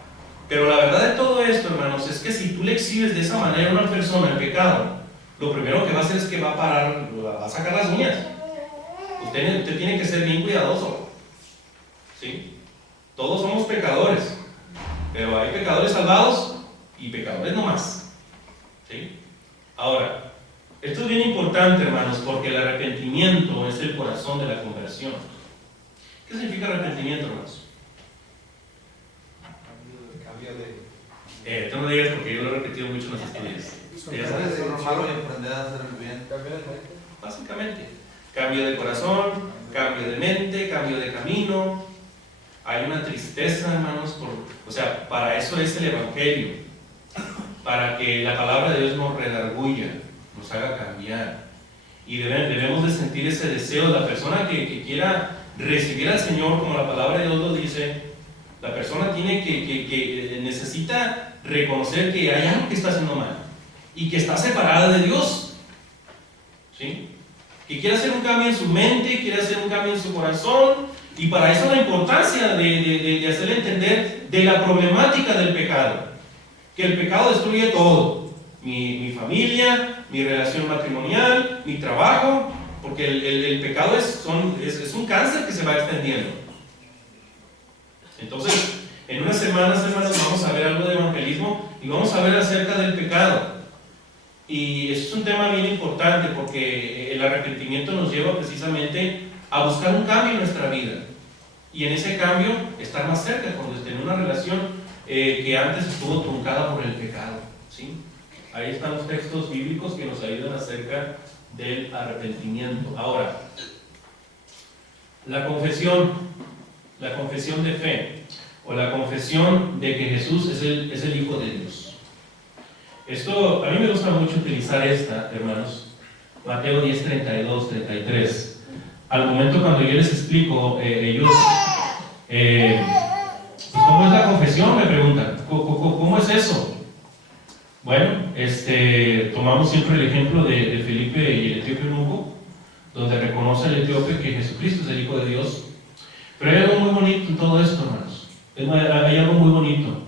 pero la verdad de todo esto, hermanos, es que si tú le exhibes de esa manera a una persona el pecado, lo primero que va a hacer es que va a parar, va a sacar las uñas. Usted tiene que ser bien cuidadoso, ¿sí? Todos somos pecadores, pero hay pecadores salvados y pecadores no más, ¿sí? Ahora, esto es bien importante, hermanos, porque el arrepentimiento es el corazón de la conversión. ¿Qué significa arrepentimiento, hermanos? Cambio de... Tú no digas porque yo lo he repetido mucho en los estudios. Ya Dejar sabes. de ser malo y aprender a hacer el bien. Básicamente, cambio de corazón, cambio de mente, cambio de camino. Hay una tristeza, hermanos, o sea, para eso es el Evangelio, para que la palabra de Dios nos redarguya, nos haga cambiar. Y debemos de sentir ese deseo. La persona que quiera recibir al Señor, como la palabra de Dios lo dice, la persona tiene que necesita reconocer que hay algo que está haciendo mal y que está separada de Dios, ¿sí? Que quiere hacer un cambio en su mente, quiere hacer un cambio en su corazón, y para eso la importancia de hacerle entender de la problemática del pecado, que el pecado destruye todo, mi familia, mi relación matrimonial, mi trabajo, porque el pecado es un cáncer que se va extendiendo. Entonces, en unas semanas, hermanos, vamos a ver algo de evangelismo y vamos a ver acerca del pecado. Y eso es un tema bien importante porque el arrepentimiento nos lleva precisamente a buscar un cambio en nuestra vida. Y en ese cambio, estar más cerca, cuando tener una relación que antes estuvo truncada por el pecado, ¿sí? Ahí están los textos bíblicos que nos ayudan acerca del arrepentimiento. Ahora, la confesión de fe, o la confesión de que Jesús es el Hijo de Dios. Esto, a mí me gusta mucho utilizar esta, hermanos, Mateo 10, 32, 33. Al momento cuando yo les explico, ellos, pues, ¿cómo es la confesión? Me preguntan, ¿cómo es eso? Bueno, tomamos siempre el ejemplo de Felipe y el etíope eunuco, donde reconoce el etíope que Jesucristo es el Hijo de Dios. Pero hay algo muy bonito en todo esto, hermanos. Hay algo muy bonito.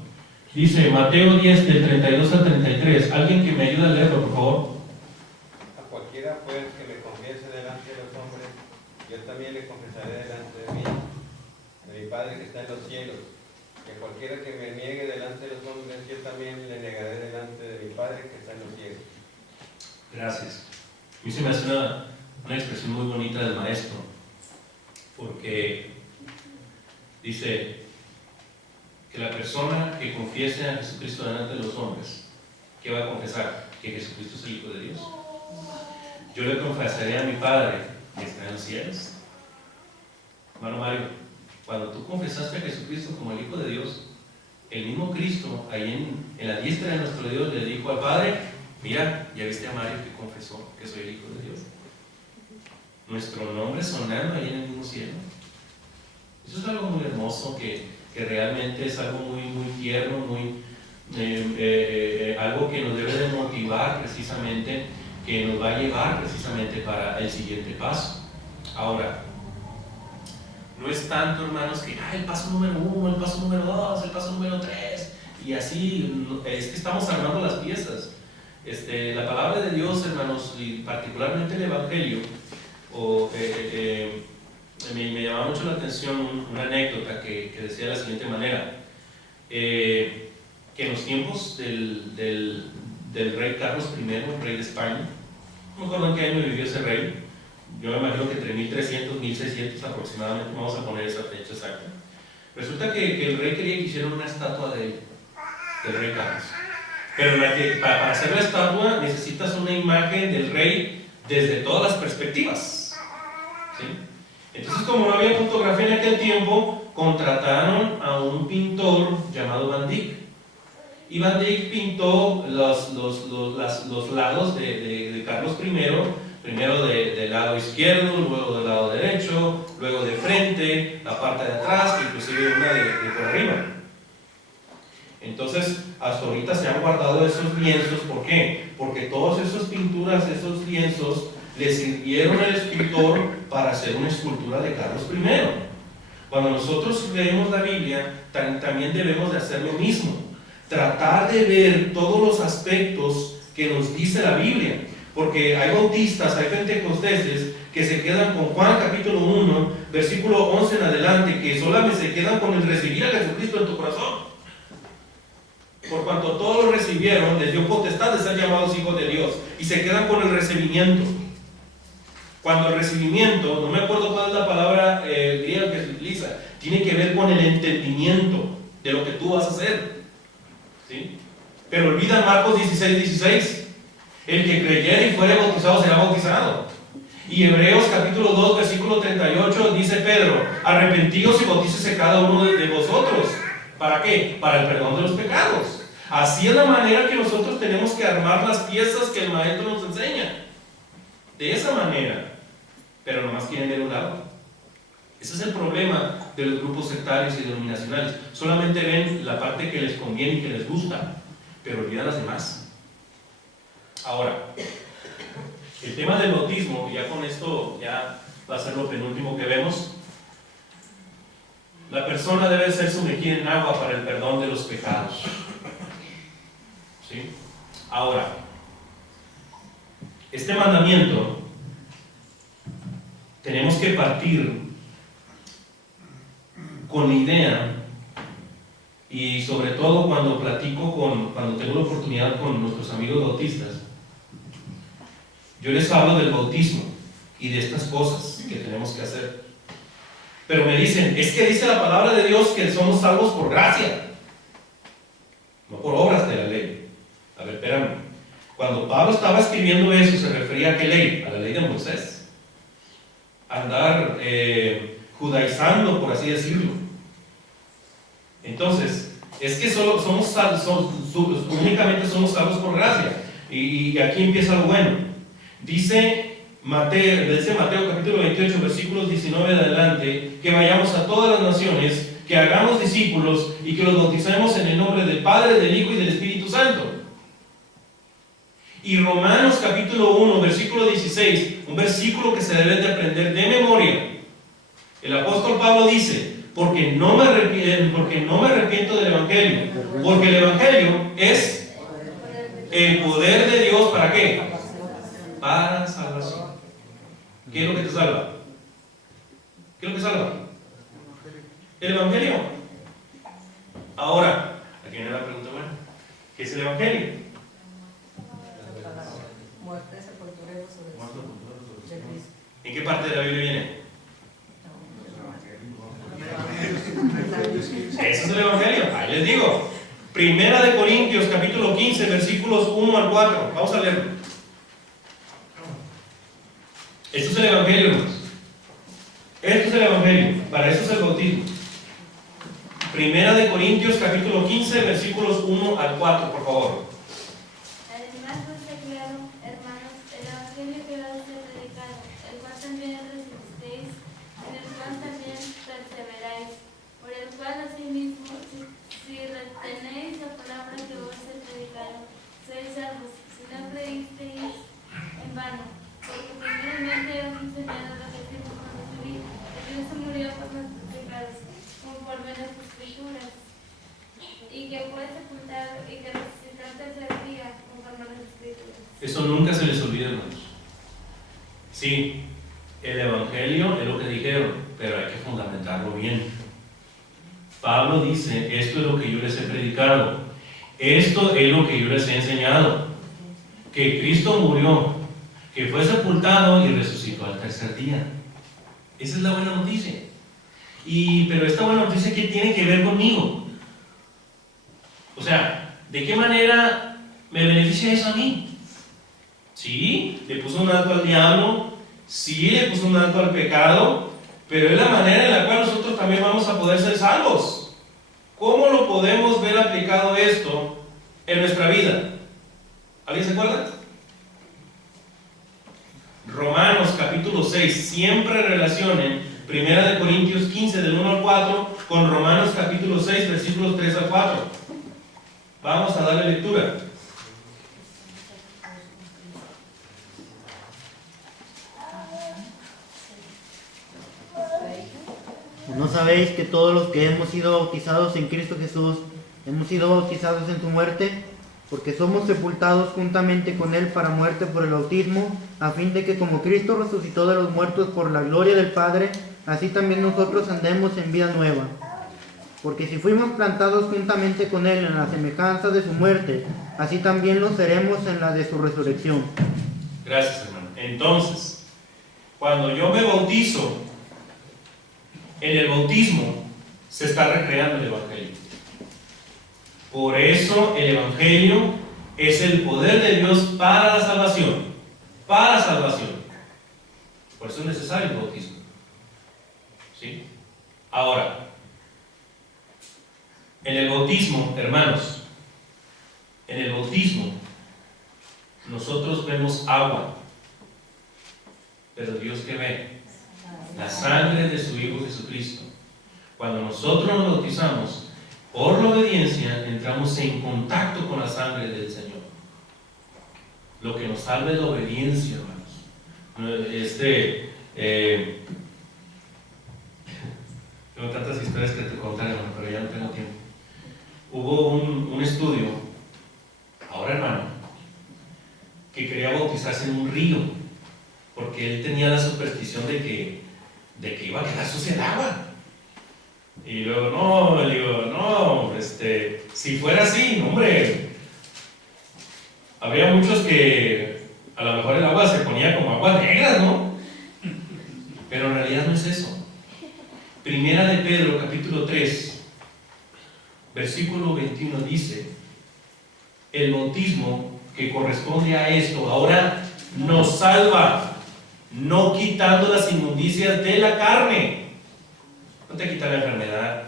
Dice Mateo 10, del 32 al 33. ¿Alguien que me ayude a leerlo, por favor? A cualquiera pues que me confiese delante de los hombres, yo también le confesaré delante de mí, de mi Padre que está en los cielos. Que cualquiera que me niegue delante de los hombres, yo también le negaré delante de mi Padre que está en los cielos. Gracias. A mí se me hace una expresión muy bonita del maestro, porque dice que la persona que confiese a Jesucristo delante de los hombres, ¿qué va a confesar? Que Jesucristo es el Hijo de Dios. Yo le confesaré a mi Padre que está en los cielos. Hermano Mario, cuando tú confesaste a Jesucristo como el Hijo de Dios, el mismo Cristo, ahí en la diestra de nuestro Dios, le dijo al Padre, mira, ya viste a Mario que confesó que soy el Hijo de Dios. Nuestro nombre sonando ahí en el mismo cielo. Eso es algo muy hermoso que realmente es algo muy, muy tierno, algo que nos debe de motivar precisamente, que nos va a llevar precisamente para el siguiente paso. Ahora, no es tanto, hermanos, que el paso número 1, el paso número 2, el paso número 3, y así, es que estamos armando las piezas. La palabra de Dios, hermanos, y particularmente el Evangelio, me llamaba mucho la atención una anécdota que decía de la siguiente manera, que en los tiempos del rey Carlos I, rey de España, no me acuerdo en qué año vivió ese rey, yo me imagino que entre 1300 y 1600 aproximadamente, vamos a poner esa fecha exacta. Resulta que el rey quería que hicieran una estatua del rey Carlos, pero para hacer la estatua necesitas una imagen del rey desde todas las perspectivas, ¿sí? Entonces, como no había fotografía en aquel tiempo, contrataron a un pintor llamado Van Dyck. Y Van Dyck pintó los lados de Carlos I, primero del lado izquierdo, luego del lado derecho, luego de frente, la parte de atrás, inclusive una de por arriba. Entonces, hasta ahorita se han guardado esos lienzos. ¿Por qué? Porque todas esas pinturas, esos lienzos, le sirvieron al escritor para hacer una escultura de Carlos I. Cuando nosotros leemos la Biblia, también debemos de hacer lo mismo. Tratar de ver todos los aspectos que nos dice la Biblia. Porque hay bautistas, hay pentecosteses que se quedan con Juan capítulo 1, versículo 11 en adelante, que solamente se quedan con el recibir a Jesucristo en tu corazón. Por cuanto todos lo recibieron, les dio potestad de ser llamados hijos de Dios, y se quedan con el recibimiento. Cuando el recibimiento, no me acuerdo cuál es la palabra griega que se utiliza, tiene que ver con el entendimiento de lo que tú vas a hacer, ¿sí? Pero olvida Marcos 16:16. El que creyere y fuere bautizado será bautizado. Y Hebreos capítulo 2 versículo 38 dice Pedro: arrepentíos y bautícese cada uno de vosotros. ¿Para qué? Para el perdón de los pecados. Así es la manera que nosotros tenemos que armar las piezas que el maestro nos enseña. De esa manera. Pero nomás quieren ver un lado. Ese es el problema de los grupos sectarios y denominacionales. Solamente ven la parte que les conviene y que les gusta, pero olvidan las demás. Ahora, el tema del bautismo, ya con esto ya va a ser lo penúltimo que vemos. La persona debe ser sumergida en agua para el perdón de los pecados. ¿Sí? Ahora, este mandamiento tenemos que partir con la idea, y sobre todo cuando cuando tengo la oportunidad con nuestros amigos bautistas, yo les hablo del bautismo y de estas cosas que tenemos que hacer. Pero me dicen, es que dice la palabra de Dios que somos salvos por gracia, no por obras de la ley. A ver, espérame. Cuando Pablo estaba escribiendo eso, ¿se refería a qué ley? A la ley de Moisés. Andar judaizando, por así decirlo. Entonces, es que únicamente somos salvos por gracia. Y aquí empieza lo bueno. Dice Mateo capítulo 28, versículos 19 en adelante, que vayamos a todas las naciones, que hagamos discípulos y que los bauticemos en el nombre del Padre, del Hijo y del Espíritu Santo. Y Romanos capítulo 1, versículo 16, un versículo que se debe de aprender de memoria. El apóstol Pablo dice: porque no me arrepiento del Evangelio, porque el Evangelio es el poder de Dios. ¿Para qué? Para salvación. ¿Qué es lo que te salva? ¿Qué es lo que salva? El Evangelio. Ahora, aquí viene la pregunta buena. ¿Qué es el Evangelio? Muerte, sepultura y resurrección de Cristo. ¿En qué parte de la Biblia viene? Eso es el Evangelio. Ahí les digo. Primera de Corintios capítulo 15 versículos 1 al 4. Vamos a leerlo. Esto es el Evangelio, hermanos. Esto es el Evangelio. Para eso es el bautismo. Primera de Corintios capítulo 15 versículos 1 al 4, por favor. Además os declaro, hermanos, el Evangelio que va a ser predicado, el cual también recibisteis, en el cual también perseveráis, por el cual asimismo, si retenéis la palabra que vos he predicado, sois salvos, si no creísteis en vano. Porque primeramente os he enseñado lo que hicimos cuando subí, que Cristo murió por nuestros pecados, conforme a las Escrituras, y que fue sepultado y que resucitó el tercer día, conforme a las Escrituras. Eso nunca se les olvida, hermanos. Sí, el Evangelio es lo que dijeron, pero hay que fundamentarlo bien. Pablo dice: esto es lo que yo les he predicado, esto es lo que yo les he enseñado, que Cristo murió, que fue sepultado y resucitó al tercer día. Esa es la buena noticia. Pero esta buena noticia, ¿qué tiene que ver conmigo? O sea, ¿de qué manera me beneficia eso a mí? Sí, le puso un alto al diablo, sí, le puso un alto al pecado, pero es la manera en la cual nosotros también vamos a poder ser salvos. ¿Cómo lo podemos ver aplicado esto en nuestra vida? ¿Alguien se acuerda? Romanos capítulo 6, siempre relacionen 1 Corintios 15 del 1 al 4 con Romanos capítulo 6 versículos 3 al 4. Vamos a darle lectura. ¿No sabéis que todos los que hemos sido bautizados en Cristo Jesús, hemos sido bautizados en su muerte? Porque somos sepultados juntamente con Él para muerte por el bautismo, a fin de que como Cristo resucitó de los muertos por la gloria del Padre, así también nosotros andemos en vida nueva. Porque si fuimos plantados juntamente con Él en la semejanza de su muerte, así también lo seremos en la de su resurrección. Gracias, hermano. Entonces, cuando yo me bautizo, en el bautismo se está recreando el Evangelio. Por eso el Evangelio es el poder de Dios para la salvación. Para la salvación. Por eso es necesario el bautismo. ¿Sí? Ahora, en el bautismo, hermanos, en el bautismo, nosotros vemos agua. Pero Dios, ¿qué ve? La sangre de su Hijo Jesucristo. Cuando nosotros nos bautizamos, por la obediencia, entramos en contacto con la sangre del Señor. Lo que nos salva es la obediencia, hermanos. Tengo tantas historias que te contaré, hermano, pero ya no tengo tiempo. Hubo un estudio, ahora hermano, que quería bautizarse en un río, porque él tenía la superstición de que iba a quedar sucia el agua. Y luego, no, le digo, no, si fuera así, no, hombre, habría muchos que a lo mejor el agua se ponía como agua negra, ¿no? Pero en realidad no es eso. Primera de Pedro, capítulo 3, versículo 21 dice: el bautismo que corresponde a esto ahora nos salva, no quitando las inmundicias de la carne. No te quita la enfermedad,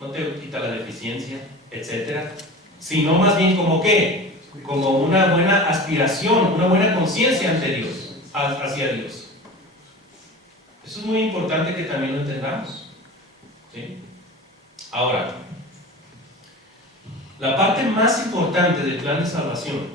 no te quita la deficiencia, etc. Sino más bien como ¿qué? Como una buena aspiración, una buena conciencia ante Dios, hacia Dios. Eso es muy importante que también lo entendamos. ¿Sí? Ahora, la parte más importante del plan de salvación